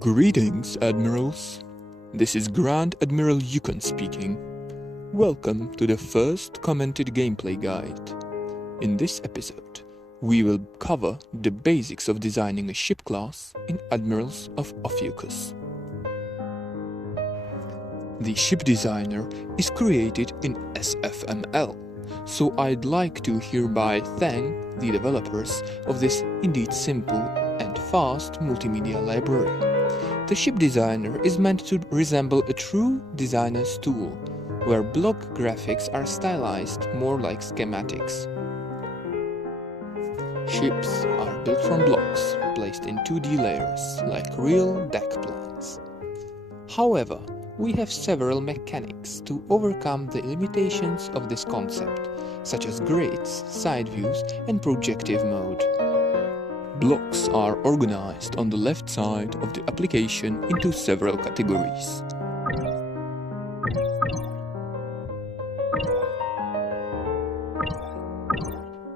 Greetings, Admirals. This is Grand Admiral Yukon speaking. Welcome to the first commented gameplay guide. In this episode, we will cover the basics of designing a ship class in Admirals of Ophiuchus. The ship designer is created in SFML, so I'd like to hereby thank the developers of this indeed simple and fast multimedia library. The ship designer is meant to resemble a true designer's tool, where block graphics are stylized more like schematics. Ships are built from blocks placed in 2D layers, like real deck plans. However, we have several mechanics to overcome the limitations of this concept, such as grids, side views, and projective mode. Blocks are organized on the left side of the application into several categories.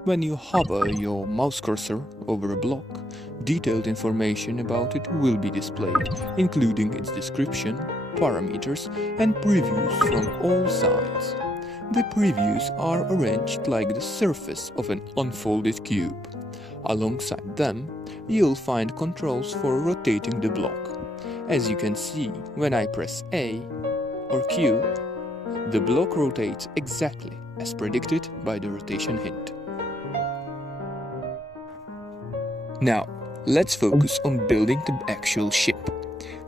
When you hover your mouse cursor over a block, detailed information about it will be displayed, including its description, parameters, and previews from all sides. The previews are arranged like the surface of an unfolded cube. Alongside them, you'll find controls for rotating the block. As you can see, when I press A or Q, the block rotates exactly as predicted by the rotation hint. Now, let's focus on building the actual ship.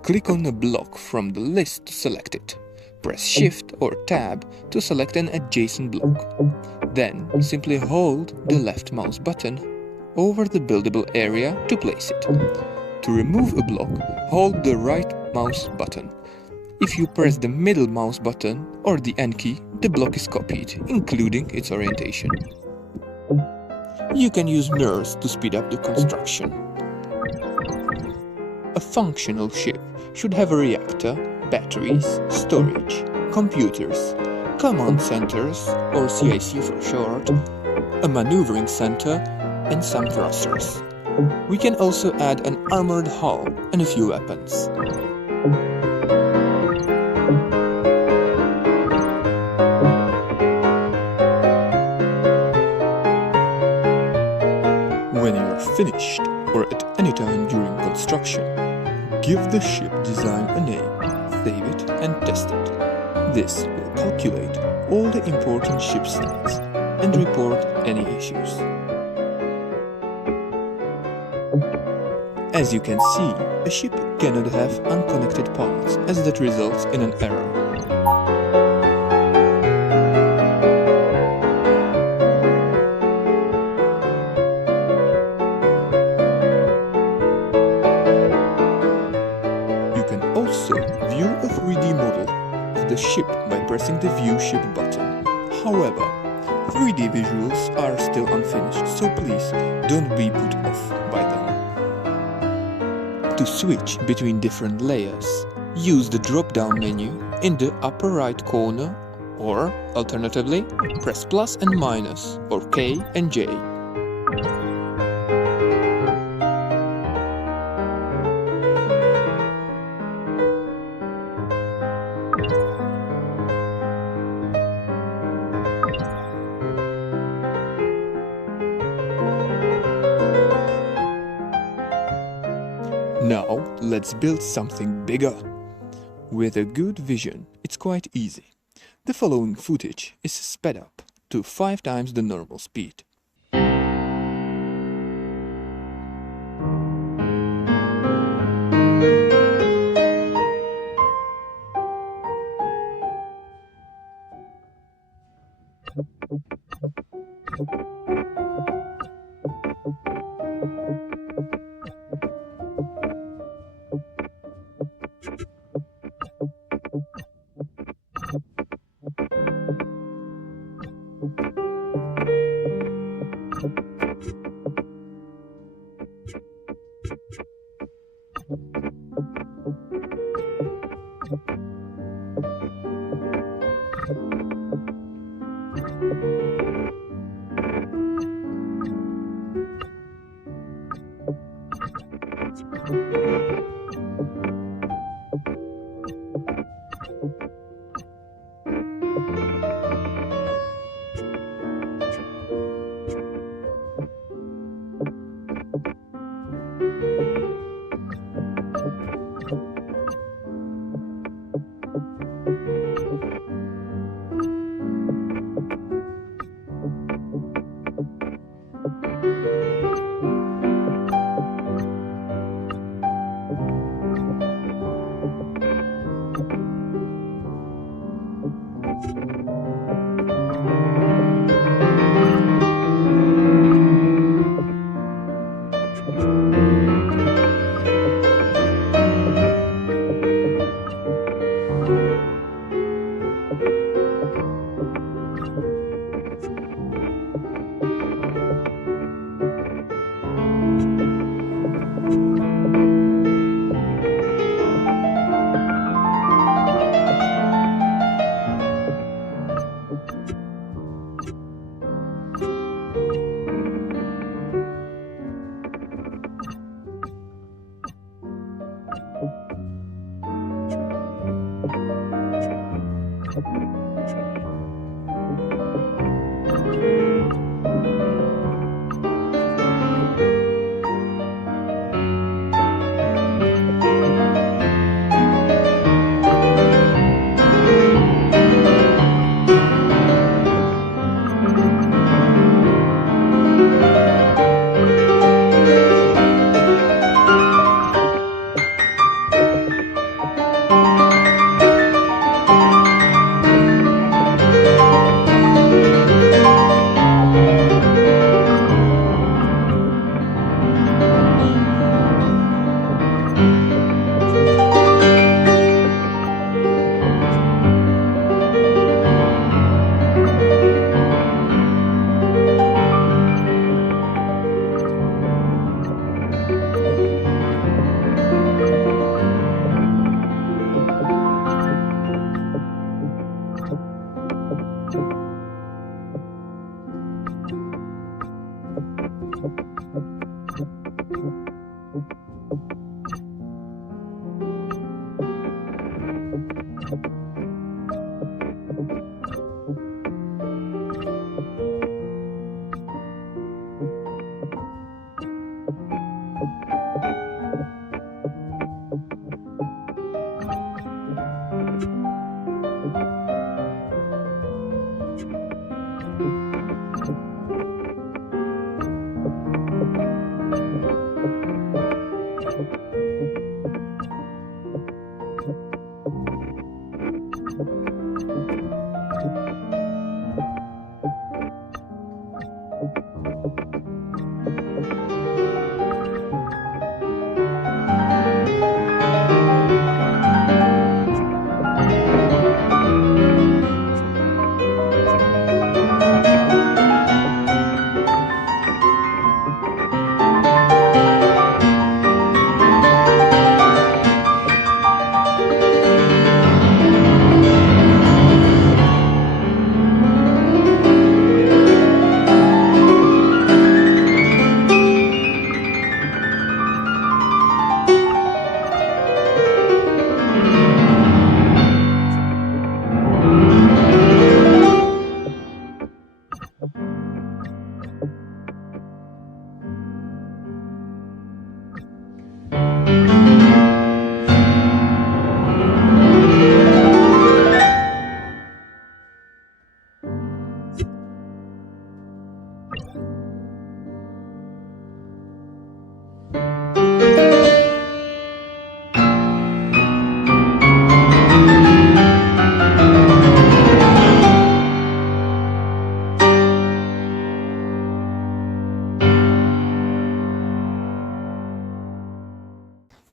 Click on a block from the list to select it. Press Shift or Tab to select an adjacent block. Then, simply hold the left mouse button over the buildable area to place it. To remove a block, hold the right mouse button. If you press the middle mouse button or the N key, the block is copied, including its orientation. You can use mirrors to speed up the construction. A functional ship should have a reactor, batteries, storage, computers, command centers, or CIC for short, a maneuvering center, and some thrusters. We can also add an armored hull and a few weapons. When you are finished, or at any time during construction, give the ship design a name, save it, and test it. This will calculate all the important ship stats and report any issues. As you can see, a ship cannot have unconnected parts, as that results in an error. You can also view a 3D model of the ship by pressing the View Ship button. However, 3D visuals are still unfinished, so please don't be put off by them. To switch between different layers, use the drop-down menu in the upper right corner, or, alternatively, press plus and minus, or K and J. Now, let's build something bigger. With a good vision, it's quite easy. The following footage is sped up to 5 times the normal speed.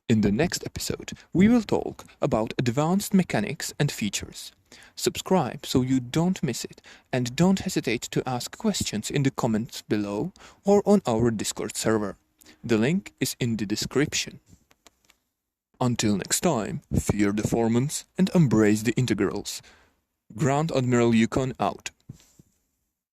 In the next episode, we will talk about advanced mechanics and features. Subscribe so you don't miss it, and don't hesitate to ask questions in the comments below or on our Discord server. The link is in the description. Until next time, fear the formants and embrace the integrals. Grand Admiral Yukon out.